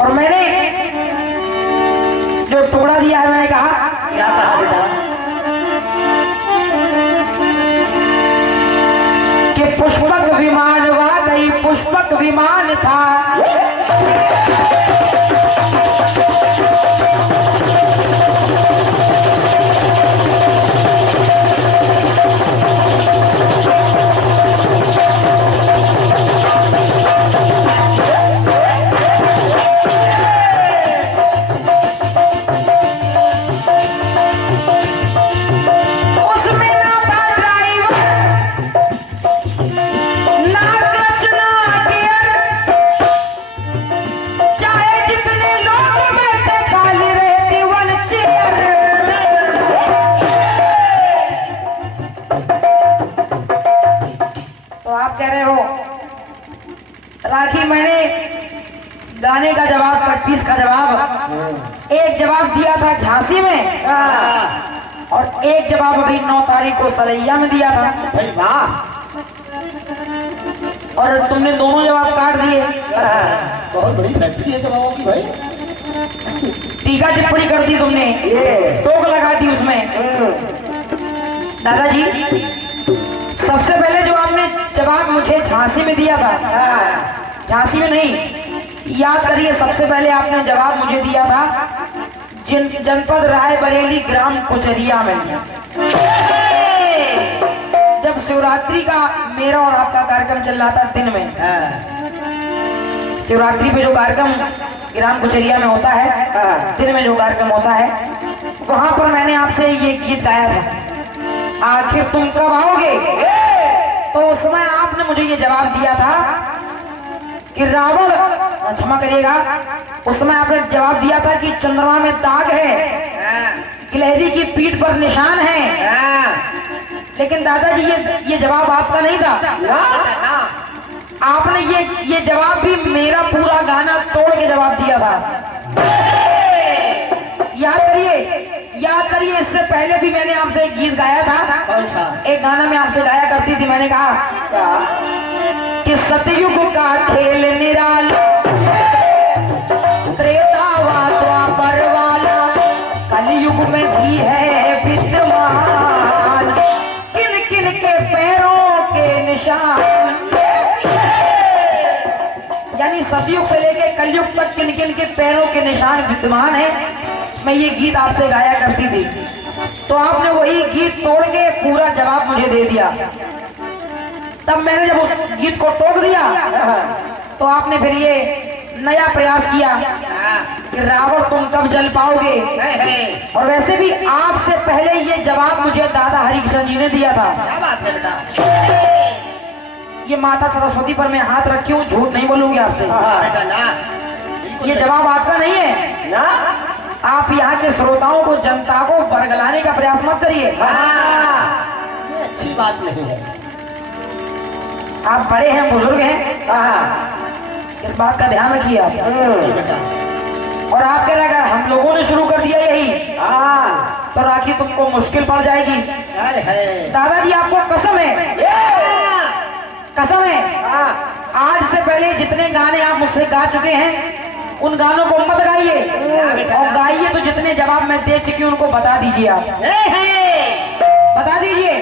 और मैंने जो टुकड़ा दिया है मैंने कहा क्या कहा बेटा? कि पुष्पक विमान वाकई पुष्पक विमान था। कह रहे हो राखी, मैंने गाने का जवाब, कटपीस का जवाब, एक जवाब दिया था झांसी में और एक जवाब अभी 9 तारीख को सलैया में दिया था। भाई वाह, और तुमने दोनों जवाब काट दिए। बहुत बड़ी फैक्ट्री है जवाबों की भाई। टीका टिप्पणी कर दी तुमने, टोक लगा दी उसमें। दादाजी, सबसे पहले जो आपने जवाब मुझे झांसी में दिया था, झांसी में नहीं, याद करिए, सबसे पहले आपने जवाब मुझे दिया था जनपद रायबरेली ग्राम कुचरिया में, जब शिवरात्रि का मेरा और आपका कार्यक्रम चल रहा था दिन में। शिवरात्रि पे जो कार्यक्रम ग्राम कुचरिया में होता है, दिन में जो कार्यक्रम होता है, वहां पर मैंने आपसे ये गीत गाया था, आखिर तुम कब आओगे। तो उस समय आपने मुझे ये जवाब दिया था कि रावण, क्षमा करिएगा, उस समय आपने जवाब दिया था कि चंद्रमा में दाग है, गिलहरी की पीठ पर निशान है। लेकिन दादाजी ये जवाब आपका नहीं था। आपने ये जवाब भी मेरा पूरा गाना तोड़ के जवाब दिया था। याद करिए, इससे पहले भी मैंने आपसे एक गीत गाया था। कौन सा? एक गाना में आपसे गाया करती थी, मैंने कहा कि सतयुग का खेल निराला, त्रेता व द्वापर वाला, कलयुग में भी है विद्यमान, किन किन के पैरों के निशान। यानी सतयुग से लेके कलयुग तक किन किन के पैरों के निशान विद्यमान है। मैं ये गीत आपसे गाया करती थी, तो आपने वही गीत तोड़ के पूरा जवाब मुझे दे दिया। तब मैंने जब उस गीत को टोक दिया, तो आपने फिर ये नया प्रयास किया कि रावण तुम कब जल पाओगे। और वैसे भी आपसे पहले ये जवाब मुझे दादा हरिकृष्ण जी ने दिया था। क्या बात है बेटा? ये माता सरस्वती पर मैं हाथ रखी हूँ, झूठ नहीं बोलूंगी आपसे। बेटा ना, ये जवाब आपका नहीं है ना। आप यहाँ के श्रोताओं को, जनता को बरगलाने का प्रयास मत करिए। ये अच्छी बात नहीं है। आप बड़े हैं, बुजुर्ग हैं, इस बात का ध्यान रखिए आप। बेटा, और आप कह रहे अगर हम लोगों ने शुरू कर दिया यही, तो राखी तुमको मुश्किल पड़ जाएगी। दादाजी आपको कसम है, कसम है, आज से पहले जितने गाने आप मुझसे गा चुके हैं उन गानों को मत गाइए, और गाइए तो जितने जवाब मैं दे चुकी हूं उनको बता दीजिए आप, बता दीजिए।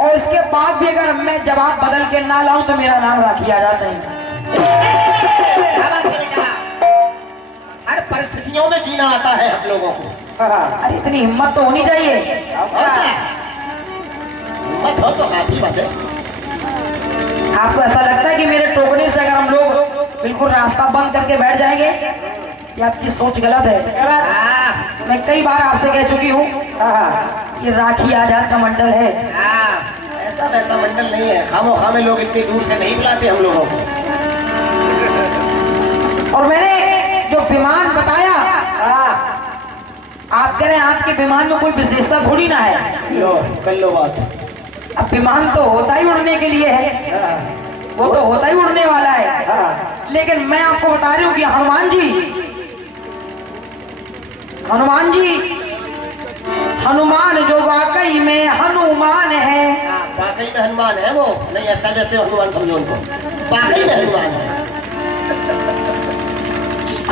और इसके बाद भी अगर मैं जवाब बदल के ना लाऊं तो मेरा नाम राखी आजाद नहीं। हर परिस्थितियों में जीना आता है हम लोगों को। अरे इतनी हिम्मत तो होनी चाहिए। हिम्मत हो तो हाथी बने। आपको ऐसा लगता है कि मेरे टोकने से अगर हम लोग बिल्कुल रास्ता बंद करके बैठ जाएंगे, ये आपकी सोच गलत है। मैं कई बार आपसे कह चुकी हूँ, ये राखी आजाद का मंडल है। ऐसा वैसा मंडल नहीं है, खामोखा में लोग इतनी दूर से नहीं बुलाते हम लोगों को। और मैंने जो विमान बताया, आप कह रहे हैं आपके विमान में कोई विशेषता थोड़ी ना है। लो कर लो बात। अब विमान तो होता ही उड़ने के लिए है, वो तो होता ही उड़ने वाला है। लेकिन मैं आपको बता रही हूँ कि हनुमान जी जो वाकई में हनुमान है। वाकई में हनुमान है वो, नहीं ऐसा जैसे हनुमान समझो उनको, वाकई में हनुमान है।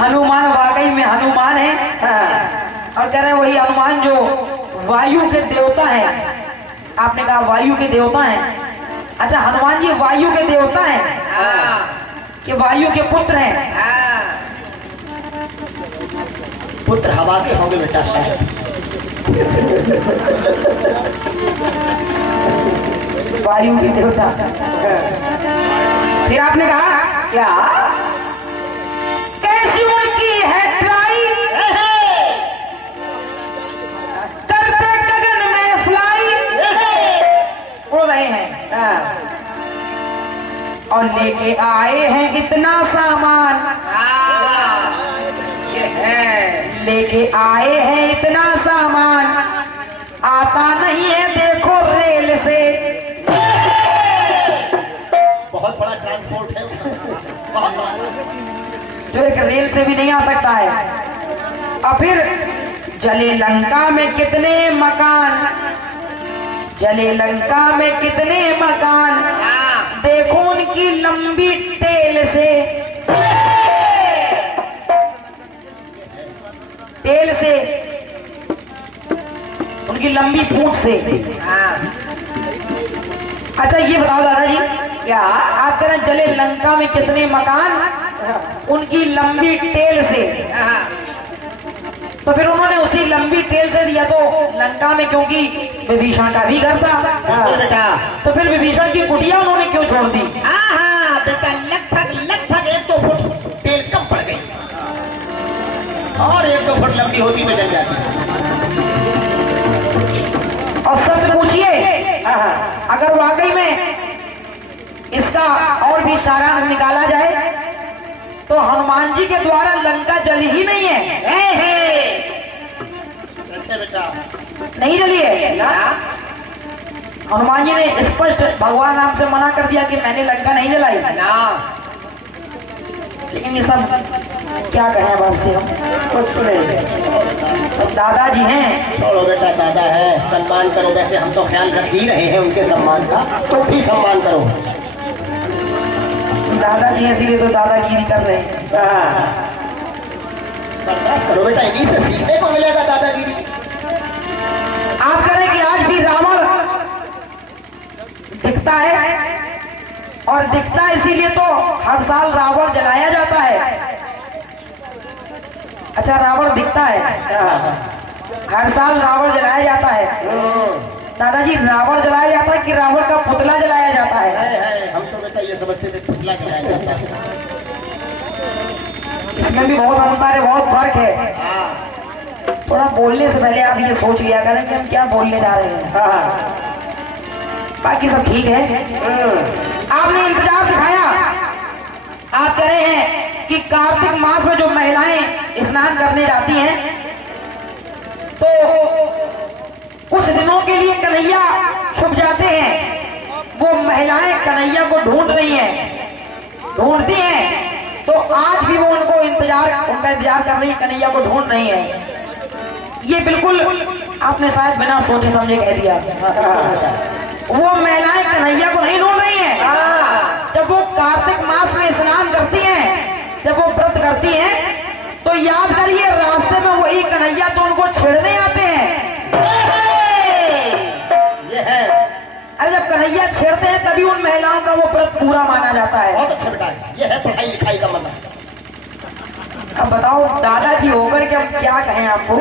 हनुमान वाकई में हनुमान है। और कह रहे हैं वही हनुमान जो वायु के देवता है। आपने कहा वायु के देवता हैं। अच्छा, हनुमान जी वायु के देवता हैं कि वायु के पुत्र हैं? पुत्र हवा के होंगे बेटा शायद। वायु के देवता। फिर आपने कहा क्या कैसी उनकी है ट्राई, करते गगन में फ्लाई, उड़ रहे हैं और लेके आए हैं इतना सामान। ये है, लेके आए हैं इतना सामान, आता नहीं है देखो रेल से। बहुत बड़ा ट्रांसपोर्ट है बहुत बड़ा, जो एक रेल से भी नहीं आ सकता है। और फिर जले लंका में कितने मकान, जले लंका में कितने मकान, देखो उनकी लंबी टेल से। टेल से, उनकी लंबी पूंछ से। अच्छा ये बताओ दादाजी, क्या आप कह रहे हैं जले लंका में कितने मकान, उनकी लंबी टेल से। तो फिर उन्होंने उसी लंबी टेल से दिया तो लंका में, क्योंकि विभीषण का भी घर था बेटा, तो फिर विभीषण की कुटिया उन्होंने क्यों छोड़ दी? बेटा लगभग 1-2 फुट तेल कम पड़ गई, और 1-2 फुट लंबी होती तो जल जाती। और सत्य पूछिए, अगर वाकई में इसका और भी सारांश निकाला जाए तो हनुमान जी के द्वारा लंका जली ही नहीं है। अच्छा बेटा, नहीं जली है। हनुमान जी ने स्पष्ट भगवान राम से मना कर दिया कि मैंने लंका नहीं जलाई। लेकिन ये सब क्या कहें अब आपसे, हम कुछ तो नहीं। अब दादाजी हैं। छोड़ो बेटा, दादा है, सम्मान करो। वैसे हम तो ख्याल रख ही रहे हैं उनके सम्मान का, तुम भी सम्मान करो। दादाजी हैं इसीलिए तो दादागिरी कर रहे हैं। बर्दाश्त करो बेटा, इन्हीं से सीखने को मिलेगा दादागिरी। आप कह रहे हैं कि आज भी रावण दिखता है, और दिखता है इसीलिए तो हर साल रावण जलाया जाता है। अच्छा, रावण दिखता है, हर साल रावण जलाया जाता है। दादाजी रावण जलाया जाता है कि रावण का पुतला जलाया जाता है? हम तो बेटा ये समझते थे पुतला जलाया जाता है। इसमें भी बहुत अंतर है, बहुत फर्क है। थोड़ा बोलने से पहले आप ये सोच लिया करें कि हम क्या बोलने जा रहे हैं। बाकी सब ठीक है। आपने इंतजार दिखाया। आप कह रहे हैं कि कार्तिक मास में जो महिलाएं स्नान करने जाती हैं तो कुछ दिनों के लिए कन्हैया छुप जाते हैं। वो महिलाएं कन्हैया को ढूंढ रही हैं, ढूंढती हैं, तो आज भी वो उनका इंतजार कर रही है, कन्हैया को ढूंढ रही है। ये बिल्कुल आपने शायद बिना सोचे समझे कह दिया। वो महिलाएं कन्हैया को नहीं ढूंढ रही हैं। जब वो कार्तिक मास में स्नान करती हैं, जब वो व्रत करती हैं, तो याद करिए रास्ते में वही कन्हैया तो उनको छेड़ने आते हैं। ये है, अरे जब कन्हैया छेड़ते हैं तभी उन महिलाओं का वो व्रत पूरा माना जाता है। बहुत अच्छा बेटा, ये है पढ़ाई लिखाई का मजा। अब बताओ दादाजी होकर के हम क्या कहें आपको।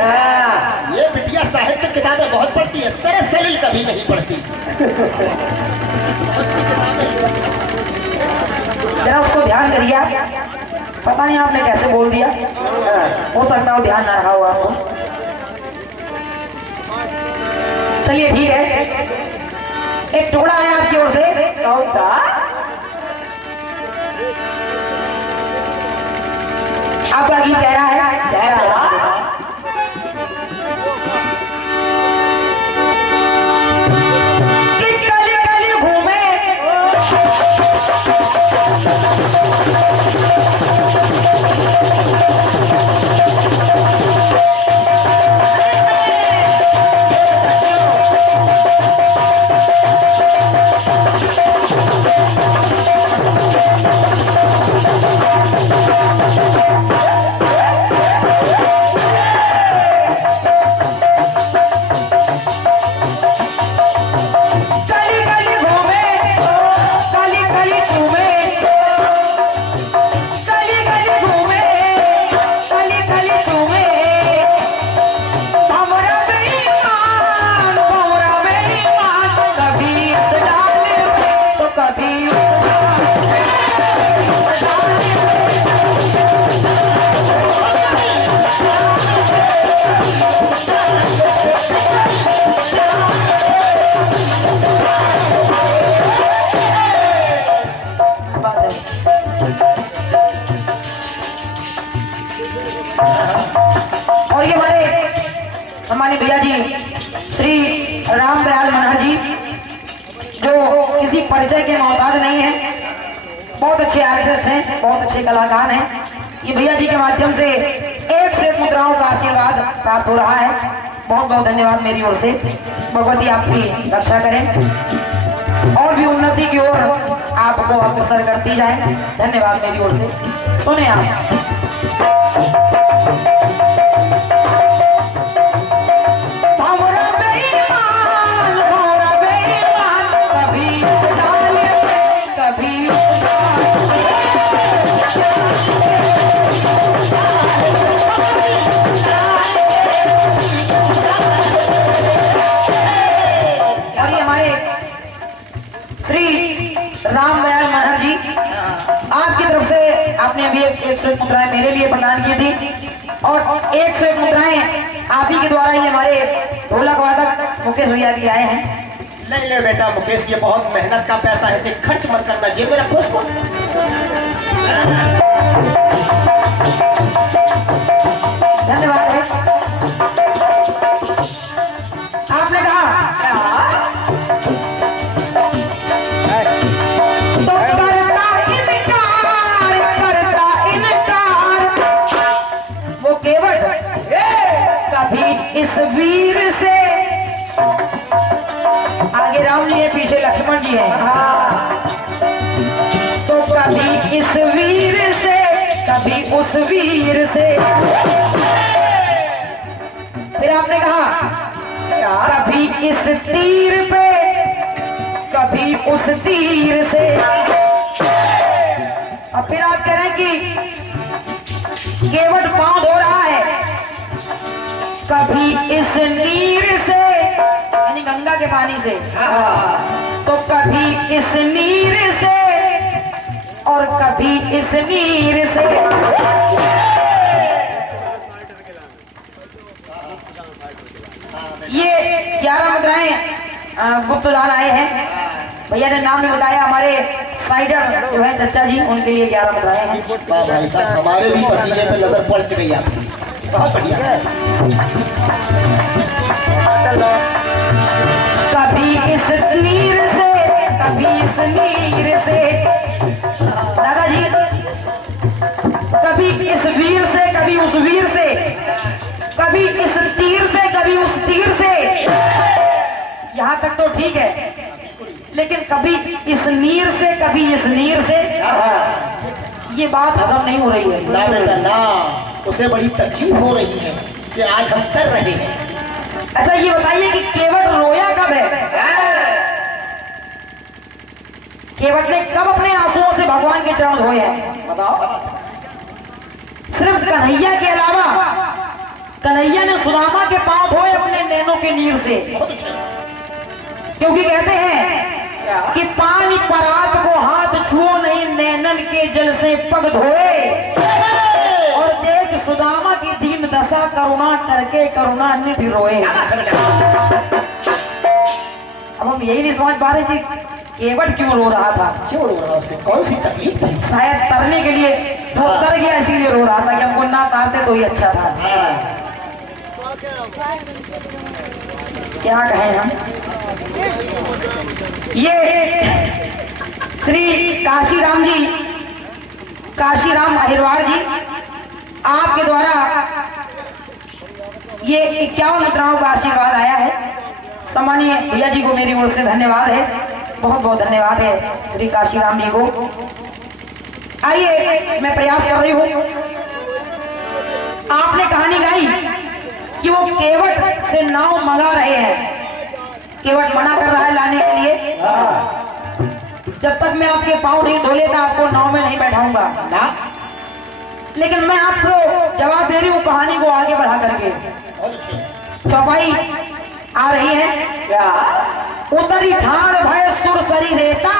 ये बिटिया साहित्य किताबें बहुत पढ़ती है, सरे सलील कभी नहीं पढ़ती। जरा उसको ध्यान करिए आप, पता नहीं आपने कैसे बोल दिया, हो सकता है ध्यान ना रहा हो आपको। चलिए ठीक है, एक टुकड़ा है आपकी ओर से। कौन सा? आपका गीत कह रहा है कि कली कली घूमे और ये हमारे सम्मानित भैया जी श्री रामदयाल मनहर जी, जो किसी परिचय के मोहताज नहीं है, बहुत अच्छे आर्टिस्ट हैं, बहुत अच्छे कलाकार हैं। ये भैया जी के माध्यम से एक से एक मुद्राओं का आशीर्वाद प्राप्त हो रहा है। बहुत बहुत धन्यवाद मेरी ओर से। भगवती आपकी रक्षा करें और भी उन्नति की ओर आपको अग्रसर करती जाए। धन्यवाद मेरी ओर से। सुने आप रामदयाल मनहर जी, आपकी तरफ से आपने अभी 101 मुद्राएं मेरे लिए प्रदान की थी और 101 मुद्राएं आप ही के द्वारा ही हमारे ढोलक वादक मुकेश भैया जी आए हैं। नहीं ले बेटा मुकेश, ये बहुत मेहनत का पैसा है, इसे खर्च मत करना, जेब में रखो उसको। धन्यवाद है। आपने कहा इस वीर से, आगे राम जी है, पीछे लक्ष्मण जी है, तो कभी इस वीर से कभी उस वीर से। फिर आपने कहा कभी इस तीर पे कभी उस तीर से। अब फिर आप कह रहे हैं कि केवट पांव धो रहा है, कभी इस नीर से यानी गंगा के पानी से, तो कभी इस नीर से और कभी इस नीर से। ये 11 मुद्राएं गुप्तदान आए हैं। भैया ने नाम नहीं बताया, हमारे साइडर जो है चचा जी, उनके लिए 11 मुद्राएं हैं। भाई साहब हमारे भी पसीने पे नजर पड़ गई आपकी, बहुत बढ़िया है। कभी इस नीर से कभी इस नीर से। दादाजी, कभी इस वीर से कभी उस वीर से, कभी इस तीर से कभी उस तीर से। यहाँ तक तो ठीक है, लेकिन कभी इस नीर से कभी इस नीर से, ये बात हजम नहीं हो रही है। ना बेटा ना, उसे बड़ी तकलीफ हो रही है कि आज हम कर रहे हैं। अच्छा ये बताइए कि केवट रोया कब है? केवट ने कब अपने आंसुओं से भगवान के चरण धोए हैं? बताओ। सिर्फ कन्हैया के अलावा कन्हैया ने सुदामा के पांव धोए अपने नैनों के नीर से। क्योंकि कहते हैं कि पानी परात को हाथ छुओ नहीं, नैनन के जल से पग धोए, और देख सुदामा की दीन दशा करुणा करके करुणा निधि रोए। अब हम यही नहीं समझ पा रहे कि केवट क्यों रो रहा था, क्यों रो रहा, उसे कौन सी तकलीफ थी? शायद तरने के लिए वो तर गया इसीलिए रो रहा था कि हमको ना तारते तो ही अच्छा था। क्या कहें हम। ये श्री काशीराम जी, काशीराम अहिरवार जी, आपके द्वारा ये 51 मुद्राओं का आशीर्वाद आया है। सम्मानीय भैया जी को मेरी ओर से धन्यवाद है, बहुत बहुत धन्यवाद है श्री काशीराम जी को। आइए मैं प्रयास कर रही हूँ। आपने कहानी गाई कि वो केवट से नाव मंगा रहे हैं, केवट मना कर रहा है लाने के लिए। जब तक मैं आपके पाँव नहीं धो लेता आपको नाव में नहीं बैठाऊंगा ना। लेकिन मैं आपको जवाब दे रही हूँ कहानी को आगे बढ़ा करके। चौपाई आ रही है। उतरी ठाड़ भय सुर सरी रेता,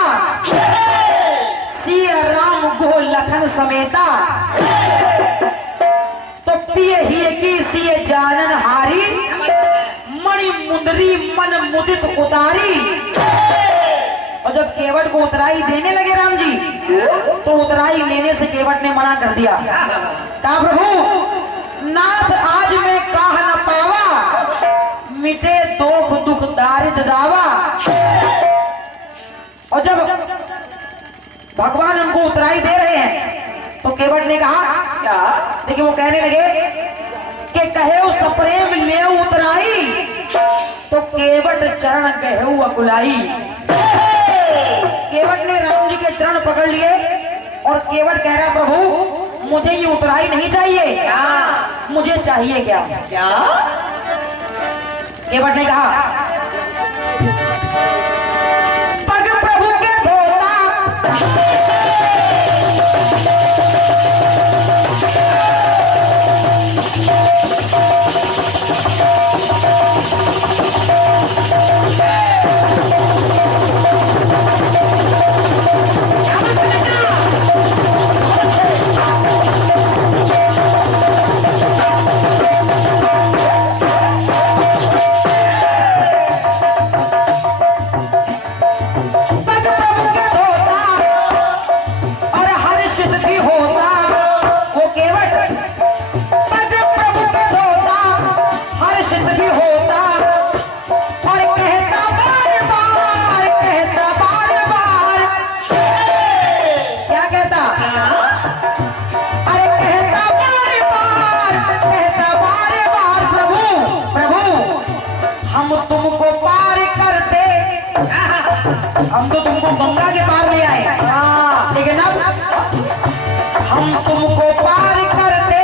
सिया राम गो लखन समेता, तो पिए ही की सिए जानन हारी, मणि मुंदरी मन मुदित उतारी। और जब केवट को उतराई देने लगे राम जी, तो उतराई लेने से केवट ने मना कर दिया। कहा प्रभु नाथ आज मैं काह न पावा, मिटे दोख दुख दारिद दावा। और जब भगवान उनको उतराई दे रहे हैं तो केवट ने कहा क्या, देखिए वो कहने लगे कि कहे सप्रेम ले उतराई, तो केवट चरण कहे अकुलाई। केवट ने राम जी के चरण पकड़ लिए और केवट कह रहा प्रभु मुझे ये उतराई नहीं चाहिए, क्या मुझे चाहिए क्या? क्या? केवट ने कहा पग प्रभु के धोता, हम तो तुमको गंगा के पार ले आए, लेकिन अब हम तुमको पार करते,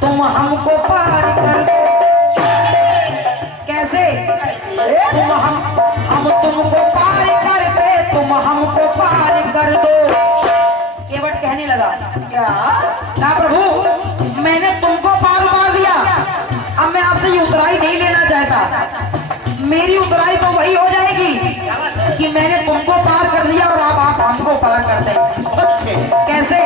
तुम हमको पार कर दो। कैसे? हम तुमको पार करते, तुम हमको पार कर दो। केवट कहने लगा क्या ना प्रभु मैंने तुमको पार मार दिया, अब मैं आपसे ये उतराई नहीं लेना चाहता। मेरी उतराई तो वही हो जाएगी कि मैंने तुमको पार कर दिया और अब आप हमको पार कर दें। कैसे?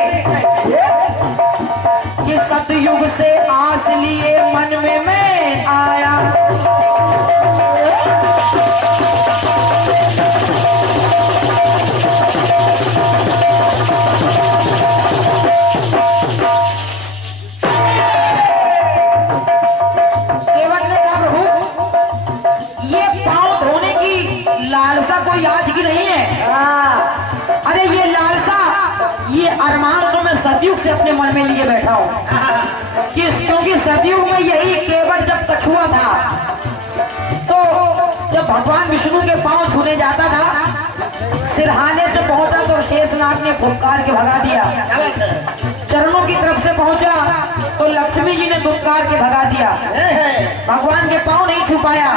कि सतयुग से आस लिए मन में मैं आया, लालसा कोई आज की नहीं है। अरे ये लालसा, ये अरमान तो मैं सतयुग से अपने मन में लिए बैठा हूँ। क्योंकि सतयुग में यही केवट जब कछुआ था तो जब भगवान विष्णु के पांव छूने जाता था, सिरहाने से पहुंचा तो शेषनाग ने फुफकार के भगा दिया। चरणों की तरफ से पहुंचा तो लक्ष्मी जी ने दुत्कार के भगा दिया। भगवान के पांव नहीं छू पाया।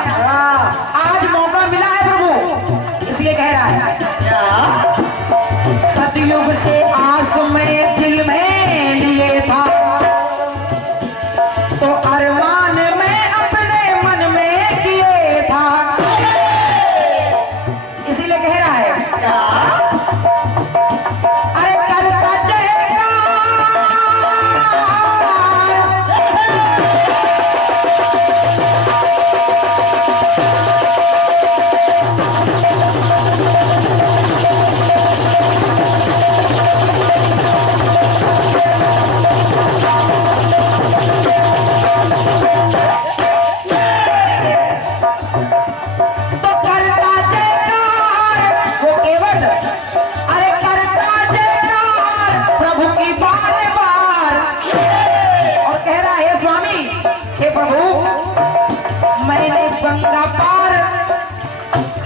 आज मौका मिला है प्रभु, इसलिए कह रहा है सतयुग से आस में दिल में लिए था, तो अरमान में अपने मन में किए था। इसीलिए कह रहा है अरे करता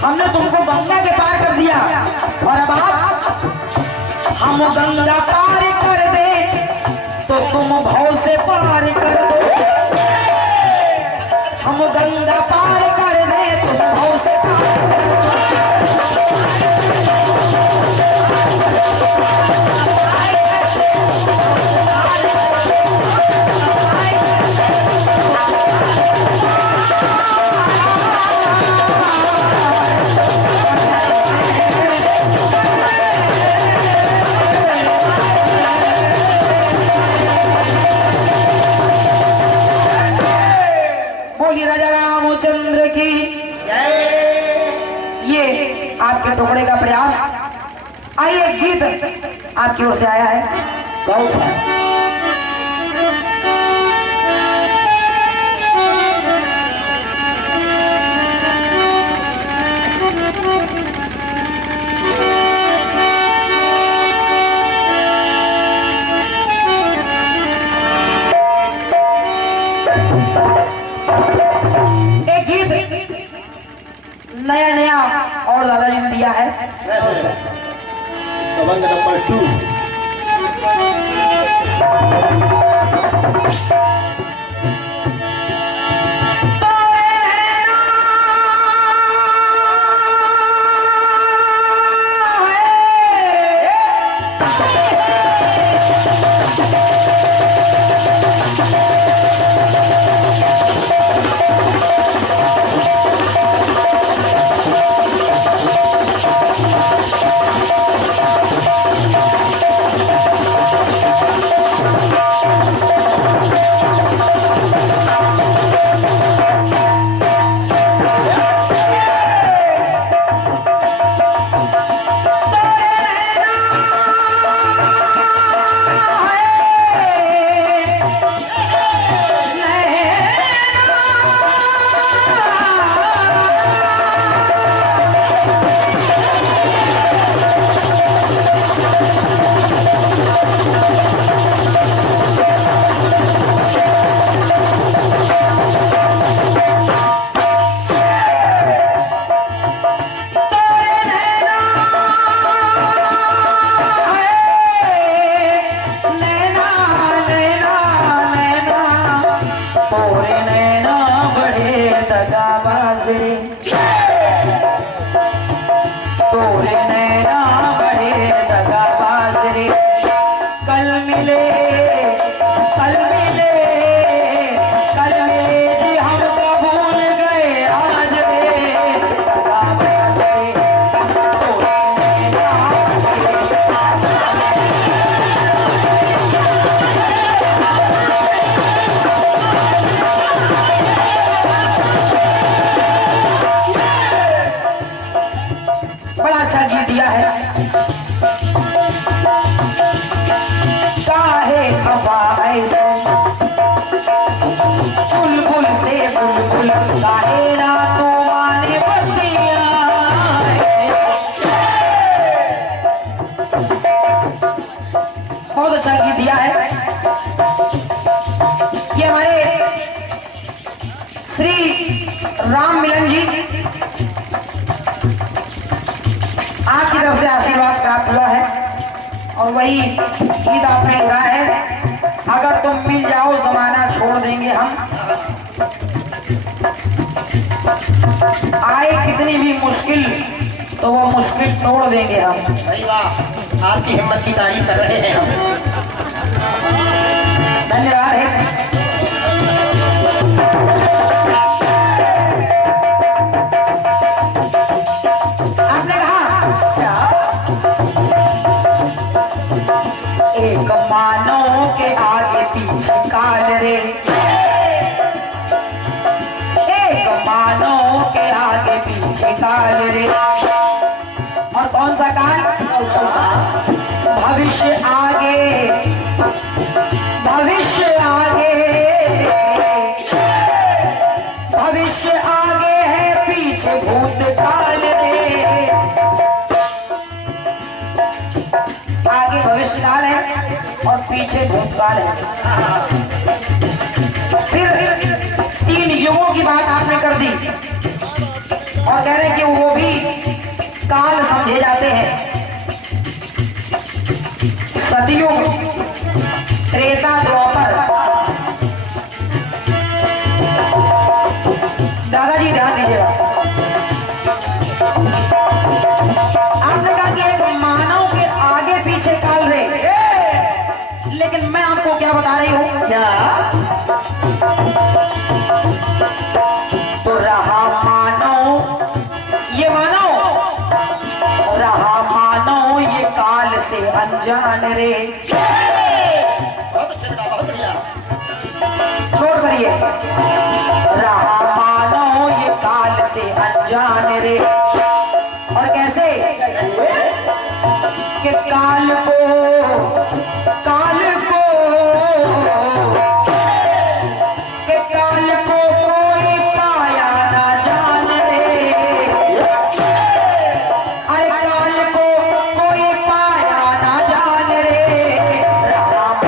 हमने तुमको गंगा के पार कर दिया और अब आप हम गंगा पार कर दे तो तुम भव से पार कर दो। हम गंगा पार कर दे तुम भव से पार कर दो। आपके टुकड़े का प्रयास। आइए गीत आपकी ओर से आया है। बहुत नया नया और दादाजी ने दिया है। दबंग नंबर 2। बड़ा अच्छा गीत दिया है। काहे खफा ऐसे बुलबुल से बुलबुल काहे ना तू माने बतिया। बहुत अच्छा गीत दिया है। ये हमारे श्री राम मिलन जी आपकी तरफ से आशीर्वाद प्राप्त हुआ है और वही गीत आपने लिखा है। अगर तुम मिल जाओ जमाना छोड़ देंगे हम, आए कितनी भी मुश्किल तो वो मुश्किल तोड़ देंगे हम। भाई वाह, आपकी हिम्मत की तारीफ कर रहे हैं हम। धन्यवाद है। एक मानो के आगे पीछे काल रे, एक मानो के आगे पीछे काल रे। और कौन सा काल? भविष्य आगे, भविष्य आगे, भविष्य आगे है पीछे भूतकाल रे। आगे भविष्यकाल है और पीछे भूतकाल है। फिर 3 युगों की बात आपने कर दी और कह रहे कि वो भी काल समझे जाते हैं। सतयुग, त्रेता, द्वापर। दादाजी ध्यान दीजिएगा। आपने कहा कि एक मानव के आगे पीछे काल रे, लेकिन मैं आपको क्या बता रही हूं? क्या? तो रहा मानो, ये मानो रहा मानो ये काल से अनजान रे। बहुत अच्छा बेटा, बहुत बढ़िया। नोट करिए, रहा मानो ये काल से अनजान रे। और कैसे? कि काल को कोई पाया ना जान रे। अरे काल को कोई पाया ना जान रे। राम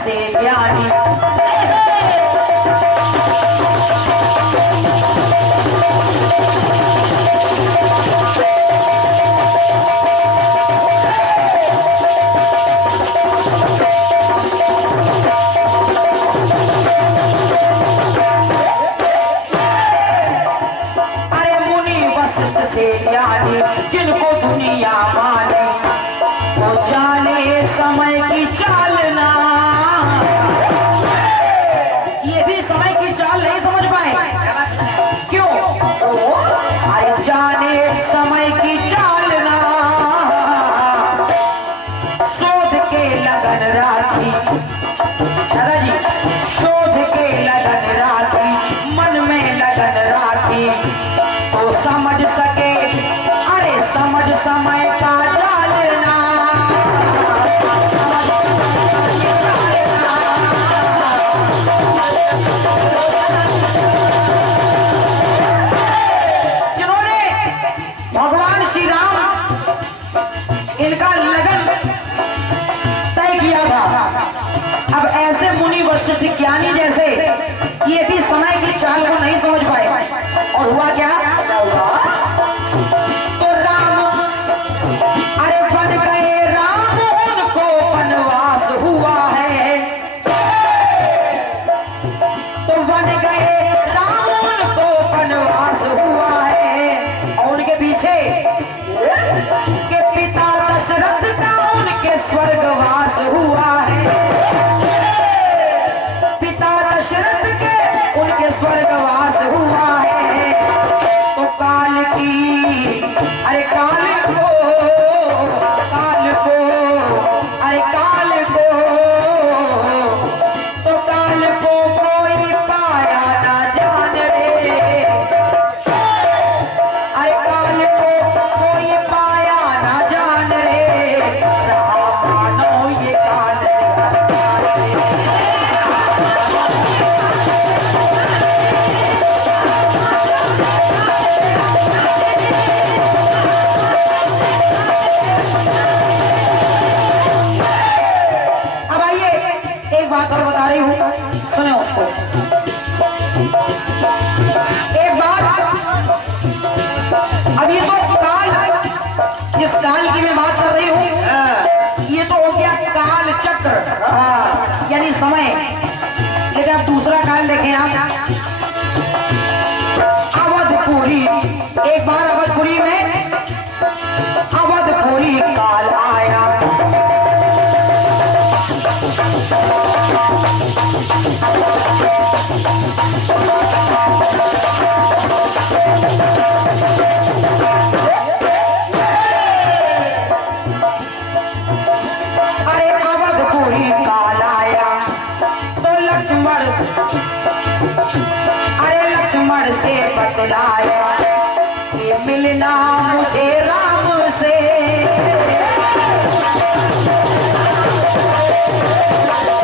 से ज्ञानी। अरे मुनि वशिष्ठ से ज्ञानी जिनको दुनिया माने, वो जाने समय की चालना। ये भी समय की चाल नहीं समझ पाए, क्यों? अरे जाने समय की चालना, शोध के लगन राखी। दादाजी, शोध के लगन राखी, मन में लगन राखी, तो समझ सके, अरे समझ समय का चालना। जिन्होंने भगवान श्री राम इनका लगन तय किया था, अब ऐसे मुनि वशिष्ठ ज्ञानी जैसे ये भी समय की चाल को नहीं समझ पाए, और हुआ क्या? तो राम, अरे बन गए राम, उनको वनवास हुआ है। तो बन गए राम, उनको वनवास हुआ है, और उनके पीछे के पिता दशरथ का उनके स्वर्गवास हुआ है। पिता दशरथ के उनके स्वर्गवास हुआ है। तो काल की, अरे काल को, काल को, अरे काल को, तो काल को कोई पाया ना जान रे। अरे काल को कोई पाया ना जान रे, रहा मानो ये काल से हरता रे। अब आइए एक बात और बता रही हूँ, सुने उसको। एक बात, अब ये तो काल, जिस काल की मैं बात कर रही हूँ, ये तो हो गया काल चक्र, यानी समय। लेकिन अब दूसरा काल देखें आप, अवधपुरी। एक बार अवधपुरी में अवधपुरी काल आया। अरे अवधपुरी काल आया, तो लक्ष्मण, अरे लक्ष्मण से बतलाया,